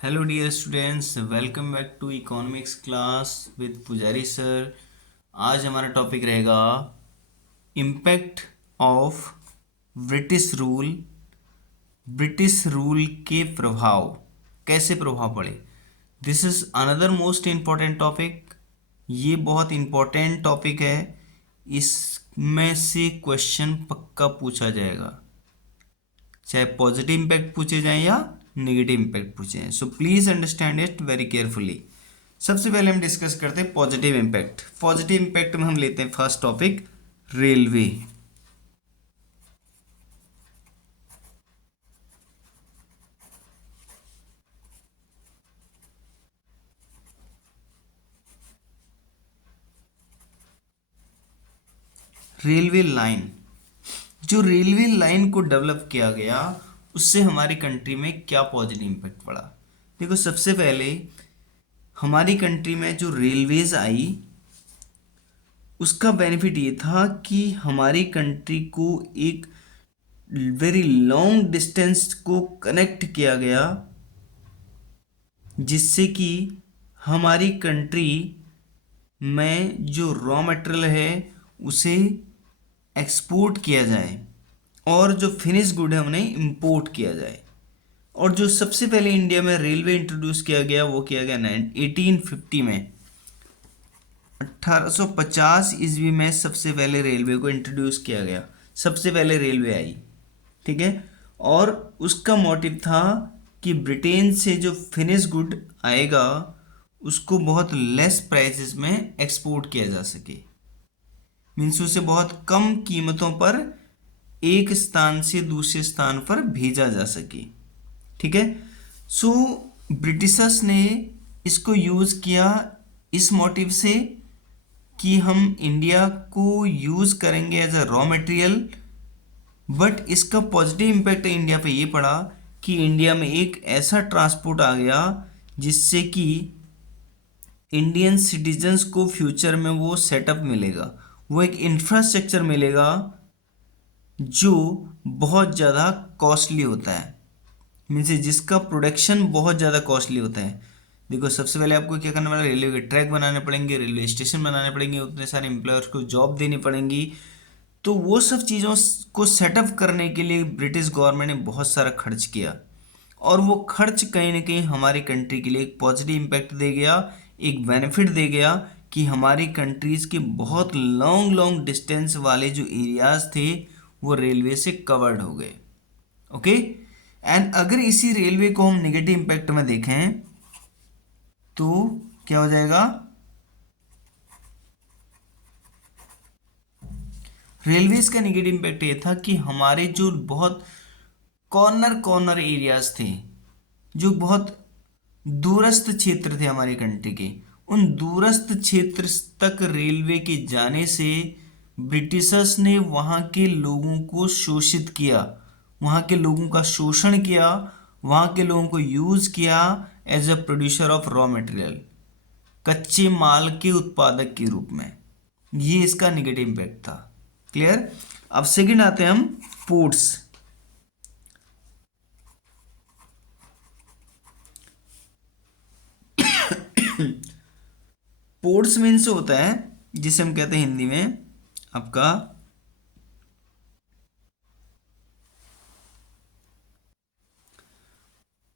Hello dear students, welcome back to economics class with Pujari sir. आज हमारा topic रहेगा impact of British rule. British rule के प्रभाव, कैसे प्रभाव पड़े। This is another most important topic. ये बहुत इम्पॉर्टेंट टॉपिक है, इसमें से क्वेश्चन पक्का पूछा जाएगा, चाहे पॉजिटिव इम्पैक्ट पूछे जाएं या नेगेटिव इम्पैक्ट पूछे जाएं। So please understand it very carefully. सबसे पहले हम डिस्कस करते हैं पॉजिटिव इम्पैक्ट। पॉजिटिव इम्पैक्ट में हम लेते हैं first topic, railway. Railway line, जो रेलवे लाइन को डेवलप किया गया उससे हमारी कंट्री में क्या पॉजिटिव इम्पैक्ट पड़ा। देखो, सबसे पहले हमारी कंट्री में जो रेलवेज आई उसका बेनिफिट ये था कि हमारी कंट्री को एक वेरी लॉन्ग डिस्टेंस को कनेक्ट किया गया, जिससे कि हमारी कंट्री में जो रॉ मटेरियल है उसे एक्सपोर्ट किया जाए और जो फिनिश गुड है उन्हें इंपोर्ट किया जाए। और जो सबसे पहले इंडिया में रेलवे इंट्रोड्यूस किया गया वो किया गया 1850 में। 1850 ईस्वी में सबसे पहले रेलवे को इंट्रोड्यूस किया गया, सबसे पहले रेलवे आई। ठीक है। और उसका मोटिव था कि ब्रिटेन से जो फिनिश गुड आएगा उसको बहुत लेस प्राइसेस में एक्सपोर्ट किया जा सके। मीन्स उसे बहुत कम कीमतों पर एक स्थान से दूसरे स्थान पर भेजा जा सके। ठीक है। सो ब्रिटिशर्स ने इसको यूज़ किया इस मोटिव से कि हम इंडिया को यूज़ करेंगे as a raw material. But इसका पॉजिटिव इम्पैक्ट इंडिया पे ये पड़ा कि इंडिया में एक ऐसा ट्रांसपोर्ट आ गया जिससे कि इंडियन सिटीजन्स को फ्यूचर में वो सेटअप मिलेगा, वो एक इंफ्रास्ट्रक्चर मिलेगा जो बहुत ज़्यादा कॉस्टली होता है। मीन्स जिसका प्रोडक्शन बहुत ज़्यादा कॉस्टली होता है। देखो, सबसे पहले आपको क्या करना पड़ेगा, रेलवे के ट्रैक बनाने पड़ेंगे, रेलवे स्टेशन बनाने पड़ेंगे, उतने सारे एम्प्लॉयर्स को जॉब देनी पड़ेंगी। तो वो सब चीज़ों को सेटअप करने के लिए ब्रिटिश गवर्नमेंट ने बहुत सारा खर्च किया, और वो खर्च कहीं ना कहीं हमारी कंट्री के लिए एक पॉजिटिव इम्पैक्ट दे गया, एक बेनिफिट दे गया कि हमारी कंट्रीज़ के बहुत लॉन्ग लॉन्ग डिस्टेंस वाले जो एरियाज थे वो रेलवे से कवर्ड हो गए। ओके। एंड अगर इसी रेलवे को हम नेगेटिव इम्पैक्ट में देखें तो क्या हो जाएगा। रेलवेज का नेगेटिव इम्पैक्ट ये था कि हमारे जो बहुत कॉर्नर कॉर्नर एरियाज थे, जो बहुत दूरस्थ क्षेत्र थे हमारी कंट्री के, उन दूरस्थ क्षेत्र तक रेलवे के जाने से ब्रिटिशर्स ने वहाँ के लोगों को शोषित किया, वहाँ के लोगों का शोषण किया, वहाँ के लोगों को यूज़ किया as a producer of raw material, कच्चे माल के उत्पादक के रूप में। ये इसका नेगेटिव इम्पैक्ट था। क्लियर। अब सेकंड आते हैं हम पोर्ट्स। पोर्ट्स मीन्स होता है जिसे हम कहते हैं हिंदी में आपका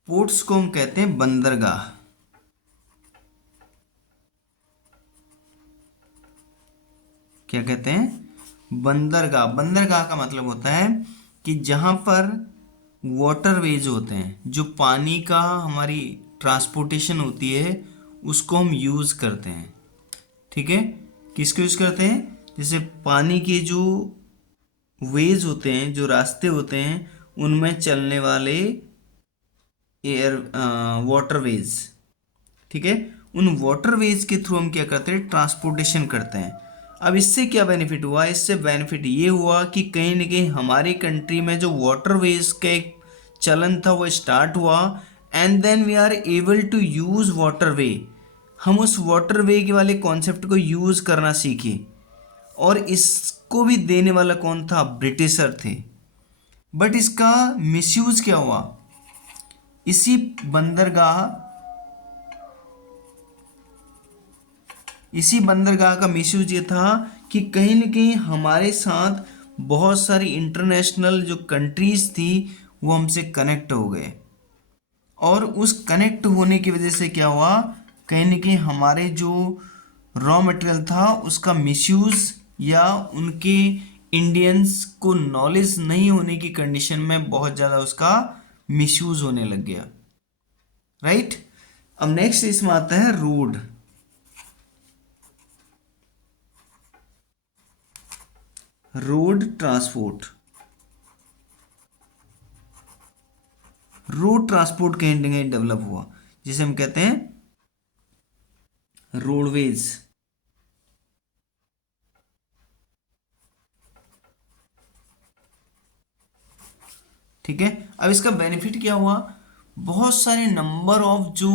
पोर्ट्स को हम कहते हैं बंदरगाह। क्या कहते हैं, बंदरगाह। बंदरगाह का मतलब होता है कि जहाँ पर वाटरवेज होते हैं, जो पानी का हमारी ट्रांसपोर्टेशन होती है उसको हम यूज़ करते हैं। ठीक है। किसको यूज़ करते हैं, जैसे पानी के जो वेज होते हैं, जो रास्ते होते हैं, उनमें चलने वाले एयर वाटरवेज। ठीक है। उन वाटरवेज के थ्रू हम क्या करते हैं, ट्रांसपोर्टेशन करते हैं। अब इससे क्या बेनिफिट हुआ, इससे बेनिफिट ये हुआ कि कहीं ना कहीं हमारी कंट्री में जो वाटरवेज का एक चलन था वो स्टार्ट हुआ, and then we are able to use waterway. हम उस वाटरवे के वाले कॉन्सेप्ट को यूज़ करना सीखे, और इसको भी देने वाला कौन था, ब्रिटिशर थे। बट इसका मिसयूज़ क्या हुआ, इसी बंदरगाह इसी बंदरगाह का मिसयूज ये था कि कहीं न कहीं हमारे साथ बहुत सारी इंटरनेशनल जो कंट्रीज थी वो हमसे कनेक्ट हो गए, और उस कनेक्ट होने की वजह से क्या हुआ, कहीं न कहीं हमारे जो रॉ मटेरियल था उसका मिसयूज, या उनके इंडियंस को नॉलेज नहीं होने की कंडीशन में बहुत ज़्यादा उसका मिसयूज होने लग गया। राइट। अब नेक्स्ट इसमें आता है road. Road transport. Road transport कहीं ना कहीं डेवलप हुआ, जिसे हम कहते हैं रोडवेज। ठीक है। अब इसका बेनिफिट क्या हुआ, बहुत सारे नंबर ऑफ जो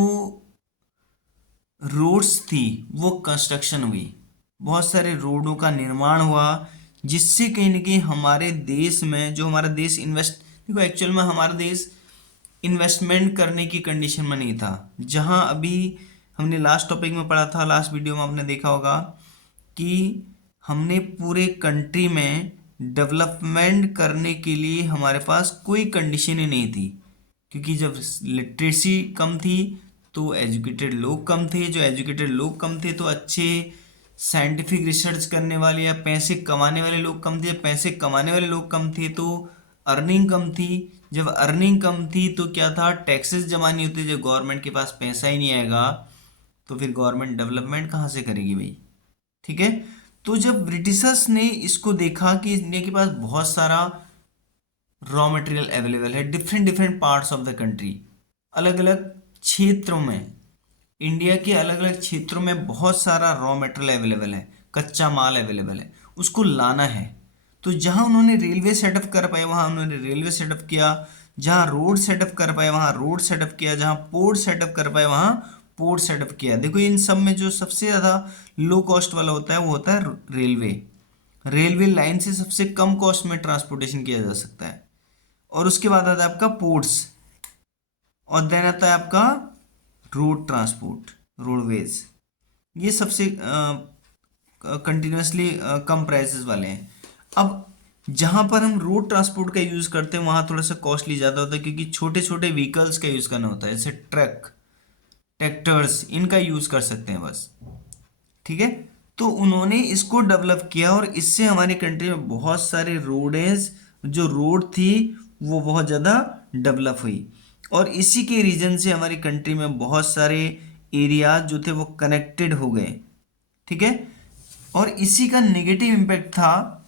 रोड्स थी वो कंस्ट्रक्शन हुई, बहुत सारे रोडों का निर्माण हुआ, जिससे कहीं ना कहीं हमारे देश में जो हमारा देश इन्वेस्ट, देखो एक्चुअल में हमारा देश इन्वेस्टमेंट करने की कंडीशन में नहीं था। जहां अभी हमने लास्ट टॉपिक में पढ़ा था, लास्ट वीडियो में आपने देखा होगा कि हमने पूरे कंट्री में डेवलपमेंट करने के लिए हमारे पास कोई कंडीशन ही नहीं थी, क्योंकि जब लिटरेसी कम थी तो एजुकेटेड लोग कम थे, जो एजुकेटेड लोग कम थे तो अच्छे साइंटिफिक रिसर्च करने वाले या पैसे कमाने वाले लोग कम थे, पैसे कमाने वाले लोग कम थे तो अर्निंग कम थी, जब अर्निंग कम थी तो क्या था, टैक्सेस जमा नहीं होते, जब गवर्नमेंट के पास पैसा ही नहीं आएगा तो फिर गवर्नमेंट डेवलपमेंट कहाँ से करेगी भाई। ठीक है। तो जब ब्रिटिशर्स ने इसको देखा कि इंडिया के पास बहुत सारा रॉ मटेरियल अवेलेबल है, different different parts of the country, अलग अलग क्षेत्रों में, इंडिया के अलग अलग क्षेत्रों में बहुत सारा रॉ मटेरियल अवेलेबल है, कच्चा माल अवेलेबल है, उसको लाना है। तो जहां उन्होंने रेलवे सेटअप कर पाए वहां उन्होंने रेलवे सेटअप किया, जहां रोड सेटअप कर पाए वहां रोड सेटअप किया, जहां पोर्ट सेटअप कर पाए वहां पोर्ट सेटअप किया। देखो इन सब में जो सबसे ज़्यादा लो कॉस्ट वाला होता है वो होता है रेलवे। रेलवे लाइन से सबसे कम कॉस्ट में ट्रांसपोर्टेशन किया जा सकता है। और उसके बाद आता है आपका पोर्ट्स, और देन आता है आपका रोड ट्रांसपोर्ट, रोडवेज। ये सबसे कंटिन्यूसली कम प्राइसेस वाले हैं। अब जहाँ पर हम रोड ट्रांसपोर्ट का यूज़ करते हैं वहाँ थोड़ा सा कॉस्टली ज़्यादा होता है, क्योंकि छोटे छोटे व्हीकल्स का यूज़ करना होता है, जैसे ट्रक, ट्रैक्टर्स, इनका यूज़ कर सकते हैं बस। ठीक है। तो उन्होंने इसको डेवलप किया और इससे हमारी कंट्री में बहुत सारे रोडेज, जो रोड थी वो बहुत ज़्यादा डेवलप हुई, और इसी के रीजन से हमारी कंट्री में बहुत सारे एरियाज जो थे वो कनेक्टेड हो गए। ठीक है। और इसी का नेगेटिव इम्पैक्ट था,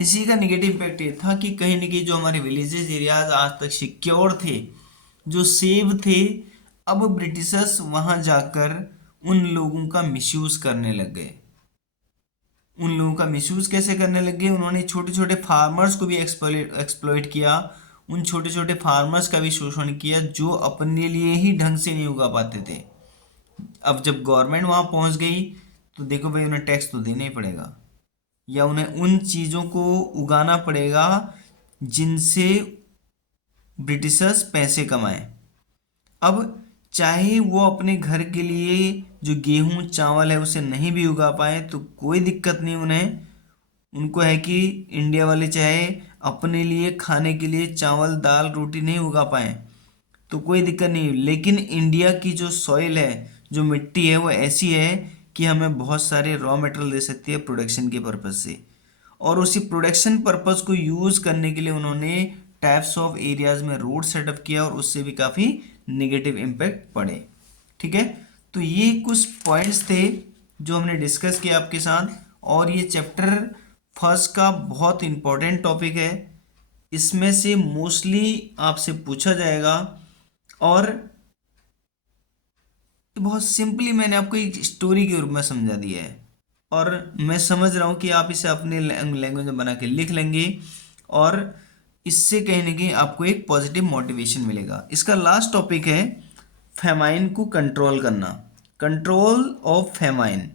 इसी का नेगेटिव इम्पैक्ट ये था कि कहीं ना कहीं जो हमारे विलेजेस एरियाज आज तक सिक्योर थे, जो सेव थे, अब ब्रिटिशर्स वहां जाकर उन लोगों का मिसयूज करने लग गए। उन लोगों का मिसयूज कैसे करने लग गए, उन्होंने छोटे छोटे फार्मर्स को भी एक्सप्लॉइट किया, उन छोटे छोटे फार्मर्स का भी शोषण किया जो अपने लिए ही ढंग से नहीं उगा पाते थे। अब जब गवर्नमेंट वहां पहुंच गई तो देखो भाई उन्हें टैक्स तो देना ही पड़ेगा, या उन्हें उन चीज़ों को उगाना पड़ेगा जिनसे ब्रिटिशर्स पैसे कमाएं। अब चाहे वो अपने घर के लिए जो गेहूं चावल है उसे नहीं भी उगा पाए तो कोई दिक्कत नहीं उन्हें, उनको है कि इंडिया वाले चाहे अपने लिए खाने के लिए चावल दाल रोटी नहीं उगा पाए तो कोई दिक्कत नहीं, लेकिन इंडिया की जो सॉइल है, जो मिट्टी है वो ऐसी है कि हमें बहुत सारे रॉ मटेरियल दे सकती है प्रोडक्शन के पर्पज़ से। और उसी प्रोडक्शन पर्पज़ को यूज़ करने के लिए उन्होंने टाइप्स ऑफ एरियाज में रोड सेटअप किया और उससे भी काफ़ी नेगेटिव इम्पैक्ट पड़े। ठीक है। तो ये कुछ पॉइंट्स थे जो हमने डिस्कस किया आपके साथ, और ये चैप्टर फर्स्ट का बहुत इंपॉर्टेंट टॉपिक है, इसमें से मोस्टली आपसे पूछा जाएगा, और बहुत सिंपली मैंने आपको एक स्टोरी के रूप में समझा दिया है, और मैं समझ रहा हूँ कि आप इसे अपने लैंग्वेज में बना के लिख लेंगे, और इससे कहीं ना कहीं आपको एक पॉजिटिव मोटिवेशन मिलेगा। इसका लास्ट टॉपिक है फेमाइन को कंट्रोल करना, control of famine.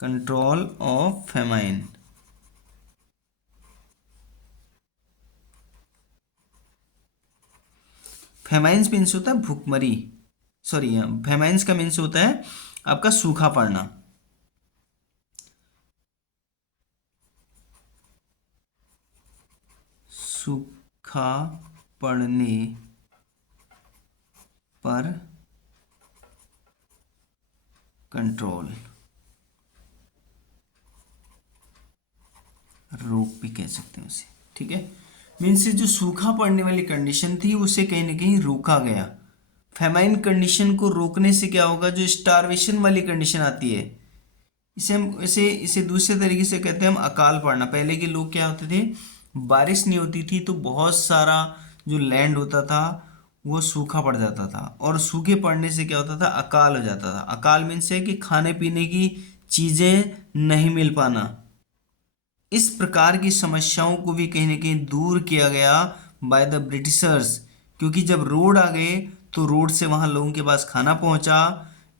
Control of famine. Famines means होता है भूखमरी, सॉरी, फेमाइन्स का मीन्स होता है आपका सूखा पड़ना। सूखा पड़ने पर कंट्रोल, रोक भी कह सकते हैं उसे, ठीक है। मीन्स जो सूखा पड़ने वाली कंडीशन थी उसे कहीं ना कहीं रोका गया। फेमाइन कंडीशन को रोकने से क्या होगा, जो स्टारवेशन वाली कंडीशन आती है, इसे हम इसे इसे दूसरे तरीके से कहते हैं हम अकाल पड़ना। पहले के लोग क्या होते थे, बारिश नहीं होती थी तो बहुत सारा जो लैंड होता था वो सूखा पड़ जाता था, और सूखे पड़ने से क्या होता था, अकाल हो जाता था। अकाल मीन्स है कि खाने पीने की चीज़ें नहीं मिल पाना। इस प्रकार की समस्याओं को भी कहीं ना कहीं दूर किया गया बाय द ब्रिटिशर्स, क्योंकि जब रोड आ गए तो रोड से वहाँ लोगों के पास खाना पहुँचा,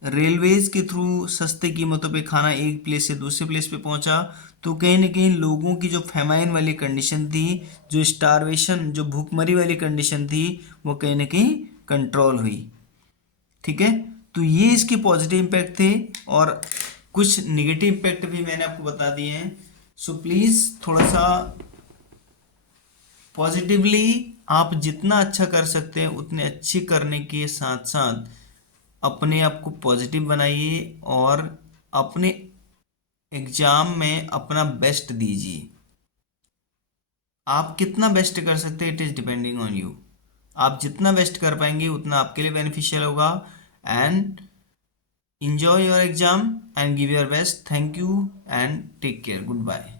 रेलवेज के थ्रू सस्ते कीमतों पे खाना एक प्लेस से दूसरे प्लेस पे पहुँचा, तो कहीं ना कहीं लोगों की जो फेमाइन वाली कंडीशन थी, जो स्टारवेशन, जो भूखमरी वाली कंडीशन थी, वो कहीं ना कहीं कंट्रोल हुई। ठीक है, तो ये इसके पॉजिटिव इम्पैक्ट थे, और कुछ निगेटिव इम्पैक्ट भी मैंने आपको बता दिए हैं। सो प्लीज़ थोड़ा सा पॉजिटिवली आप जितना अच्छा कर सकते हैं उतने अच्छे करने के साथ साथ अपने आप को पॉजिटिव बनाइए, और अपने एग्जाम में अपना बेस्ट दीजिए। आप कितना बेस्ट कर सकते हैं, it is depending on you. आप जितना बेस्ट कर पाएंगे उतना आपके लिए बेनिफिशियल होगा। And enjoy your exam and give your best. Thank you and take care. Goodbye.